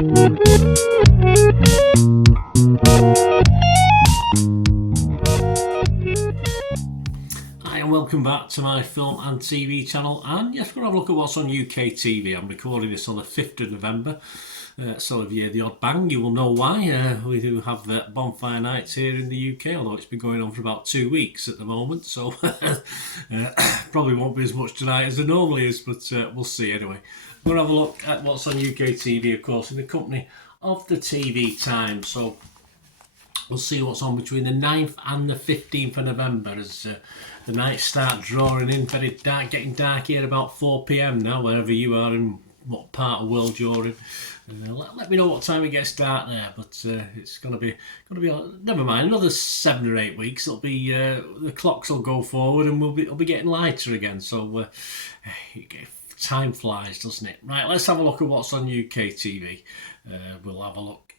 Welcome back to my film and TV channel, and yes, we're going to have a look at what's on UK TV. I'm recording this on the 5th of November, so if you hear the odd bang, you will know why. We do have bonfire nights here in the UK, although it's been going on for about 2 weeks at the moment, so probably won't be as much tonight as there normally is, but we'll see anyway. We're going to have a look at what's on UK TV, of course, in the company of the TV Times. So we'll see what's on between the 9th and the 15th of November as the nights start drawing in, very dark, getting dark here about 4 p.m. now, wherever you are and what part of the world you're in. Let me know what time it gets dark there, but it's going to be never mind, another 7 or 8 weeks. It'll be the clocks will go forward and it'll be getting lighter again. So time flies, doesn't it? Right, let's have a look at what's on UK TV. We'll have a look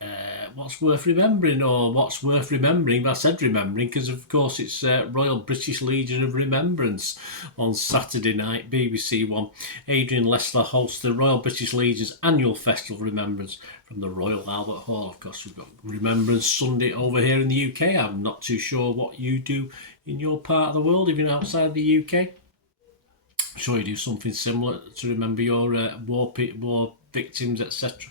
what's worth remembering, or what's worth remembering. I said remembering because of course it's Royal British Legion of Remembrance on Saturday night, BBC One. Adrian Lester hosts the Royal British Legion's annual Festival of Remembrance from the Royal Albert Hall. Of course, we've got Remembrance Sunday over here in the UK. I'm not too sure what you do in your part of the world, even outside the UK. I'm sure you do something similar to remember your war victims, etc.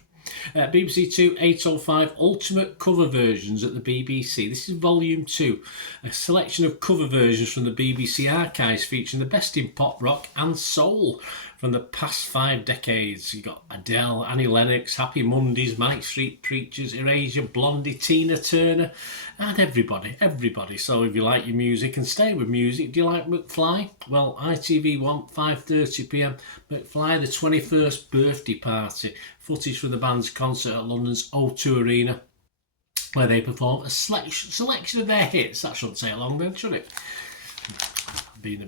BBC Two 805 Ultimate Cover Versions at the BBC. This is Volume 2, a selection of cover versions from the BBC archives featuring the best in pop, rock and soul from the past 5 decades. You've got Adele, Annie Lennox, Happy Mondays, Manic Street Preachers, Erasure, Blondie, Tina Turner, and everybody. So if you like your music, and stay with music, do you like McFly? Well, ITV1, 5:30 p.m, McFly, the 21st birthday party. Footage from the band's concert at London's O2 Arena, where they perform a selection of their hits. That shouldn't take long then, should it?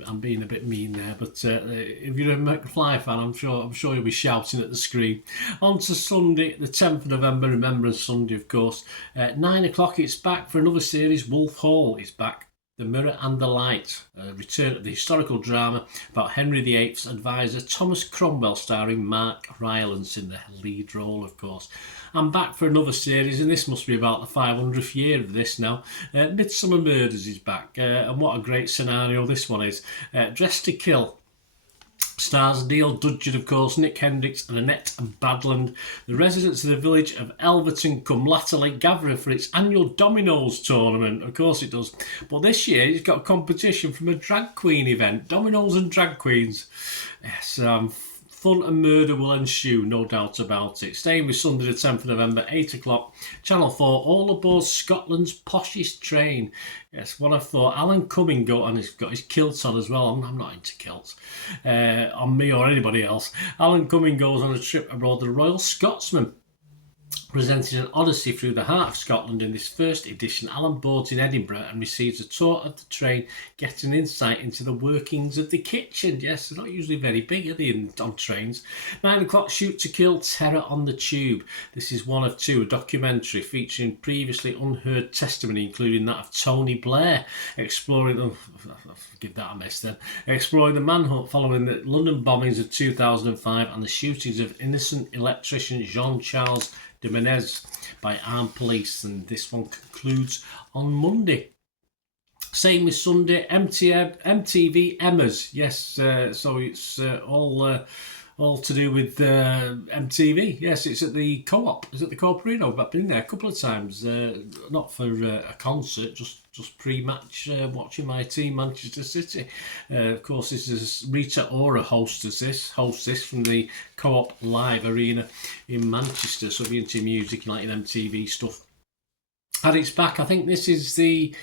I'm being a bit mean there, but if you're a McFly fan, I'm sure you'll be shouting at the screen. On to Sunday, the 10th of November, Remembrance Sunday, of course. At 9 o'clock, it's back for another series. Wolf Hall is back. The Mirror and the Light, a return of the historical drama about Henry VIII's advisor Thomas Cromwell, starring Mark Rylance in the lead role, of course. I'm back for another series, and this must be about the 500th year of this now. Midsummer Murders is back, and what a great scenario this one is. Dressed to Kill stars Neil Dudgeon, of course, Nick Hendricks and Annette Badland. The residents of the village of Elverton come latterly gathering for its annual Dominoes tournament. Of course it does. But this year it's got a competition from a drag queen event. Dominoes and drag queens. Yes, fun and murder will ensue, no doubt about it. Staying with Sunday the 10th of November, 8 o'clock, Channel 4, all aboard Scotland's poshest train. Yes, what I thought. Alan Cumming and he's got his kilts on as well. I'm not into kilts, on me or anybody else. Alan Cumming goes on a trip aboard the Royal Scotsman, presenting an odyssey through the heart of Scotland. In this first edition, Alan boards in Edinburgh and receives a tour of the train, getting insight into the workings of the kitchen. Yes, they're not usually very big, are they, on trains? 9 o'clock, Shoot to Kill, Terror on the Tube. This is one of two, a documentary featuring previously unheard testimony, including that of Tony Blair, exploring the manhunt following the London bombings of 2005 and the shootings of innocent electrician Jean-Charles de Menez by armed police, and this one concludes on Monday. Same with Sunday, MTV Emmas. Yes, so it's all to do with MTV. Yes, it's at the Co-op. Is it the Co-op Arena? I've been there a couple of times. Not for a concert, just pre-match watching my team, Manchester City. Of course, this is Rita Ora hosts this from the Co-op Live Arena in Manchester. So if you're into music, you like MTV stuff. And it's back. I think this is the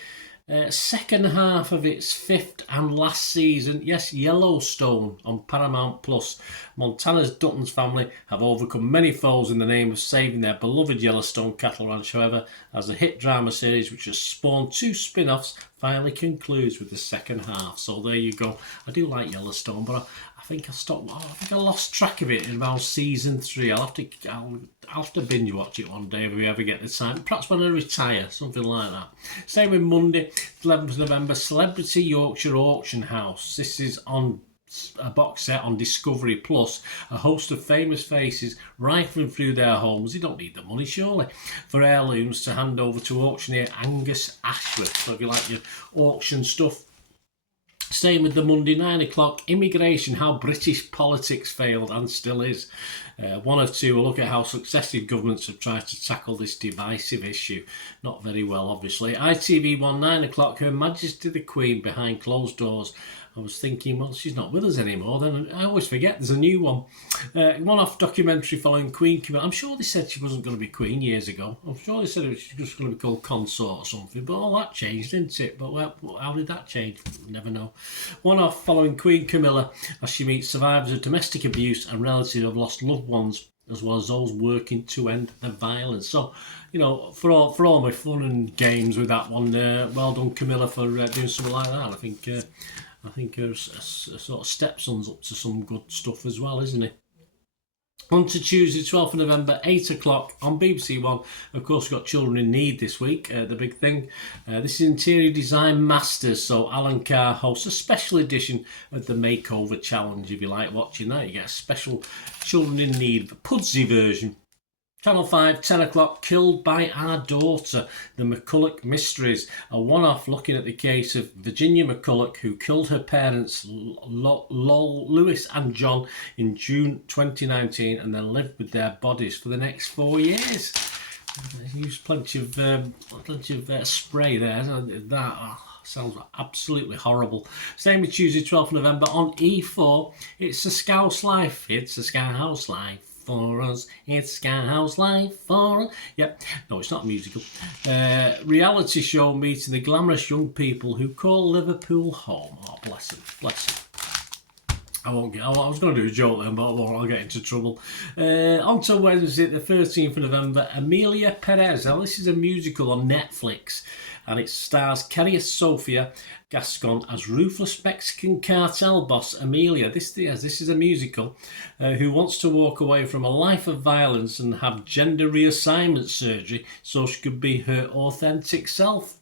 second half of its 5th and last season. Yes, Yellowstone on Paramount Plus. Montana's Dutton's family have overcome many foes in the name of saving their beloved Yellowstone cattle ranch. However, as the hit drama series, which has spawned 2 spin-offs, finally concludes with the second half. So there you go. I do like Yellowstone, but I think I lost track of it in around season 3. I'll have to binge watch it one day if we ever get the time. Perhaps when I retire, something like that. Same with Monday, 11th of November, Celebrity Yorkshire Auction House. This is on a box set on Discovery Plus, a host of famous faces rifling through their homes. They don't need the money, surely, for heirlooms to hand over to auctioneer Angus Ashworth. So if you like your auction stuff. Staying with the Monday, 9 o'clock, Immigration, How British Politics Failed and Still Is. One of two will look at how successive governments have tried to tackle this divisive issue. Not very well, obviously. ITV1, 9 o'clock, Her Majesty the Queen Behind Closed Doors. I was thinking, well, she's not with us anymore. Then I always forget there's a new one. One-off documentary following Queen Camilla. I'm sure they said she wasn't going to be Queen years ago. I'm sure they said it was just going to be called Consort or something. But all that changed, didn't it? But how did that change? Never know. One-off following Queen Camilla as she meets survivors of domestic abuse and relatives who have lost loved ones, as well as those working to end the violence. So, you know, for all my fun and games with that one, well done, Camilla, for doing something like that. I think her sort of stepson's up to some good stuff as well, isn't he? On to Tuesday, 12th of November, 8 o'clock on BBC One. Of course, we've got Children in Need this week, the big thing. This is Interior Design Masters, so Alan Carr hosts a special edition of the Makeover Challenge. If you like watching that, you get a special Children in Need Pudsey version. Channel 5, 10 o'clock, Killed by Our Daughter, The McCulloch Mysteries, a one-off looking at the case of Virginia McCulloch, who killed her parents, Lewis and John, in June 2019 and then lived with their bodies for the next 4 years. Used plenty of spray there. That sounds absolutely horrible. Same with Tuesday, 12th of November on E4. It's a Scouse Life. It's a Scouse Life. For us, it's Scouse Life for us. Yep, no, it's not a musical. Reality show meeting the glamorous young people who call Liverpool home. Oh, bless them, bless them. I was going to do a joke then, but I'll get into trouble. On to Wednesday, the 13th of November, Amelia Perez. Now, this is a musical on Netflix, and it stars Kerry Sofia Gascon as ruthless Mexican cartel boss Amelia. This is a musical who wants to walk away from a life of violence and have gender reassignment surgery so she could be her authentic self.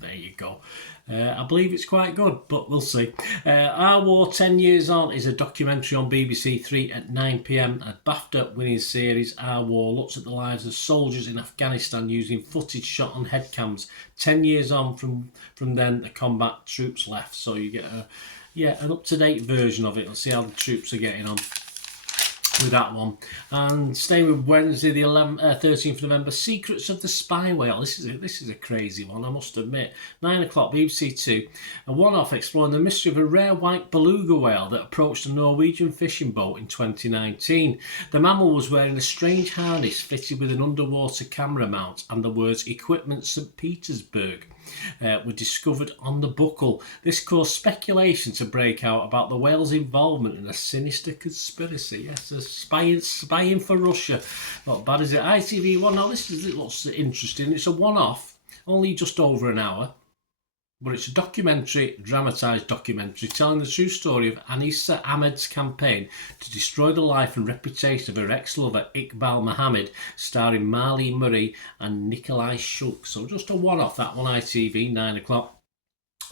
There you go. I believe it's quite good, but we'll see. Our War 10 Years On is a documentary on BBC 3 at 9 p.m. A BAFTA-winning series, Our War, looks at the lives of soldiers in Afghanistan using footage shot on headcams. 10 years on from then, the combat troops left. So you get an up-to-date version of it. Let's see how the troops are getting on with that one. And staying with Wednesday, the 13th of November, Secrets of the Spy Whale. This is a crazy one, I must admit. 9 o'clock, BBC 2. A one-off exploring the mystery of a rare white beluga whale that approached a Norwegian fishing boat in 2019. The mammal was wearing a strange harness fitted with an underwater camera mount and the words "Equipment St. Petersburg" were discovered on the buckle. This caused speculation to break out about the whale's involvement in a sinister conspiracy. Yes, spying for Russia. Not bad, is it? ITV1. Now this looks interesting. It's a one-off, only just over an hour, but it's a dramatised documentary telling the true story of Anissa Ahmed's campaign to destroy the life and reputation of her ex-lover Iqbal Mohammed, starring Marlene Marie and Nikolai Shulk. So just a one-off, that one. ITV, 9 o'clock.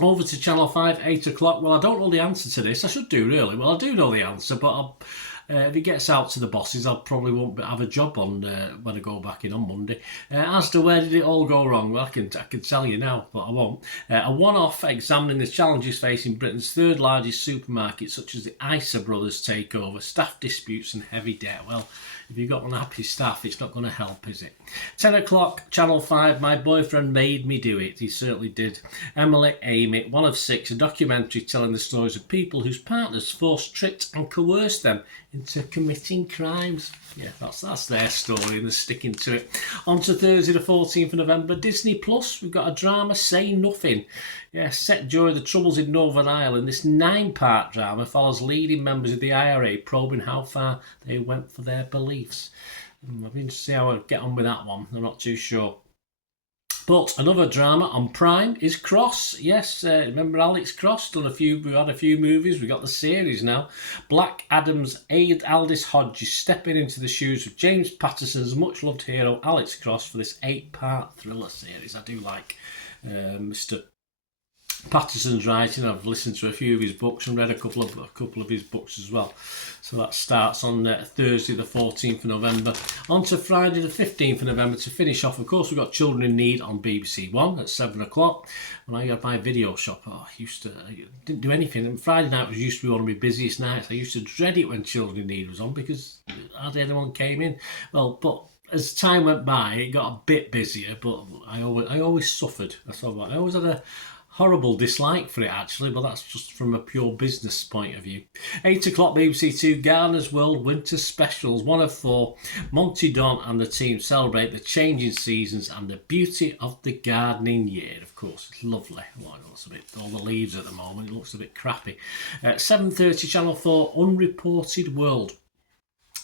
Over to Channel 5, 8 o'clock. Well, I don't know the answer to this. I should do, really. Well, I do know the answer, but if it gets out to the bosses, I probably won't have a job on when I go back in on Monday. As to where did it all go wrong, well, I can tell you now, but I won't. A one-off examining the challenges facing Britain's third largest supermarket, such as the ISA Brothers takeover, staff disputes and heavy debt. Well, if you've got unhappy staff, it's not going to help, is it? 10 o'clock, Channel 5, My Boyfriend Made Me Do It. He certainly did. Emily Amy, one of six, a documentary telling the stories of people whose partners forced, tricked and coerced them into committing crimes. Yeah, that's their story and they're sticking to it. On to Thursday the 14th of November, Disney Plus, we've got a drama, Say Nothing. Yeah, set during the Troubles in Northern Ireland, this 9-part drama follows leading members of the IRA probing how far they went for their beliefs. I've been to see how I get on with that one. I'm not too sure. But another drama on Prime is Cross. Yes, remember Alex Cross? We've had a few movies. We've got the series now. Black Adam's Aldous Hodge is stepping into the shoes of James Patterson's much-loved hero Alex Cross for this 8-part thriller series. I do like Mr. Patterson's writing. I've listened to a few of his books and read a couple of his books as well. So that starts on Thursday the 14th of November. On to Friday the 15th of November to finish off. Of course, we've got Children in Need on BBC One at 7 o'clock. When I had my video shop, I didn't do anything. And Friday night used to be one of my busiest nights. I used to dread it when Children in Need was on because hardly anyone came in. Well, but as time went by, it got a bit busier, but I always suffered. I always had a horrible dislike for it, actually, but that's just from a pure business point of view. 8 o'clock, BBC Two, Gardener's World Winter Specials. 1 of 4, Monty Don and the team celebrate the changing seasons and the beauty of the gardening year. Of course, it's lovely. Well, it looks a bit, all the leaves at the moment, it looks a bit crappy. 7:30, Channel 4, Unreported World.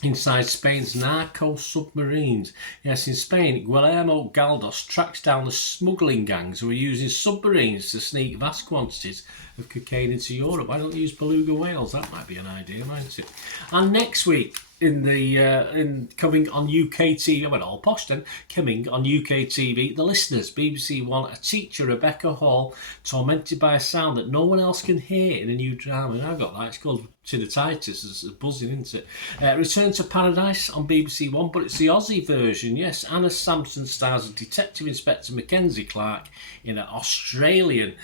Inside Spain's narco submarines. Yes, in Spain, Guillermo Galdos tracks down the smuggling gangs who are using submarines to sneak vast quantities of cocaine into Europe. Why don't you use beluga whales? That might be an idea, mightn't it? And next week, coming on UK TV, I went all posh then, coming on UK TV, The Listeners, BBC One, a teacher, Rebecca Hall, tormented by a sound that no one else can hear in a new drama. And I've got that, it's called Tinnitus, it's buzzing, isn't it? Return to Paradise on BBC One, but it's the Aussie version, yes. Anna Sampson stars as Detective Inspector Mackenzie Clark in an Australian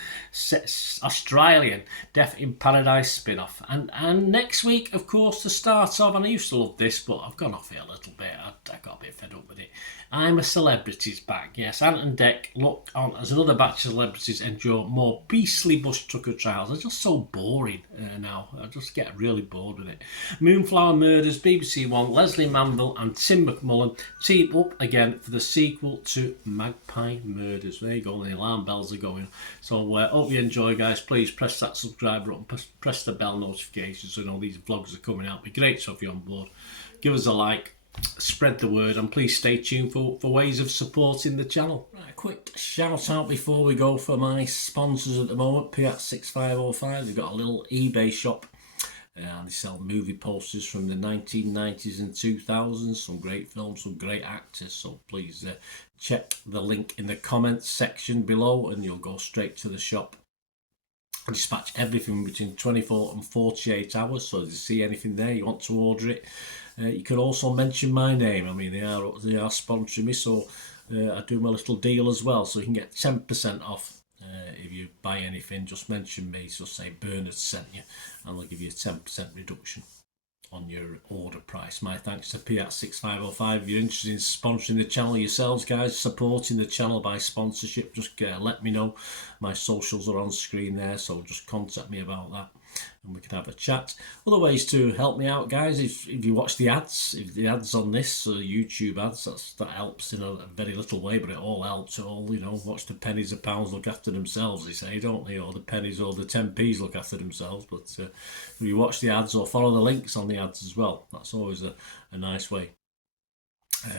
Death in Paradise spin-off. And next week, of course, the start of, and I used to love this, but I've gone off it a little bit. I got a bit fed up with it. I'm a Celebrity's back, yes. Ant and Dec look on as another batch of celebrities endure more beastly bush tucker trials. They're just so boring now. I just get really bored with it. Moonflower Murders, BBC One, Leslie Manville and Tim McMullen team up again for the sequel to Magpie Murders. There you go, the alarm bells are going. So hope you enjoy, guys. Please press that subscribe button, press the bell notifications so you know these vlogs are coming out. It'd be great to have you on board. Give us a like. Spread the word and please stay tuned for ways of supporting the channel. Right, a quick shout out before we go for my sponsors at the moment. Piat 6505, they've got a little eBay shop and they sell movie posters from the 1990s and 2000s, some great films, some great actors, so please check the link in the comments section below and you'll go straight to the shop. I dispatch everything between 24 and 48 hours, so if you see anything there you want to order it, you can also mention my name. I mean, they are sponsoring me, so I do my little deal as well, so you can get 10% off if you buy anything. Just mention me, so say Bernard sent you, and they'll give you a 10% reduction on your order price. My thanks to Piat 6505. If you're interested in sponsoring the channel yourselves, guys, supporting the channel by sponsorship, just let me know. My socials are on screen there, so just contact me about that and we can have a chat. Other ways to help me out, guys, if you watch the ads, if the ads on this YouTube ads, that helps in a very little way, but it all helps. It all, you know, watch the pennies and pounds look after themselves, they say, don't they? Or the pennies or the 10p's look after themselves. But if you watch the ads or follow the links on the ads as well, that's always a nice way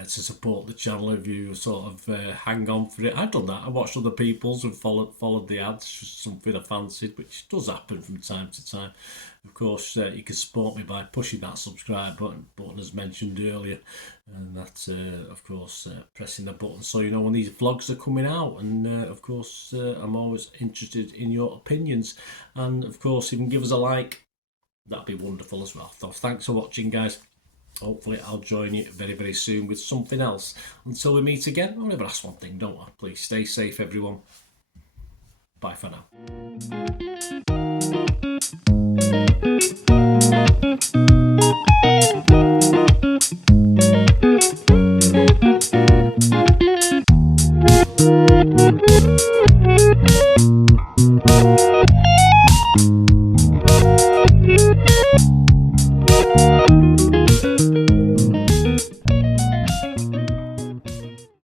to support the channel. If you sort of hang on for it, I've done that. I watched other people's and followed the ads, something I fancied, which does happen from time to time. Of course, you can support me by pushing that subscribe button as mentioned earlier, and that of course pressing the button so you know when these vlogs are coming out. And of course I'm always interested in your opinions, and of course if you can give us a like, that'd be wonderful as well. So thanks for watching, guys. Hopefully I'll join you very, very soon with something else. Until we meet again, I'll never ask one thing, don't I? Please stay safe, everyone. Bye for now.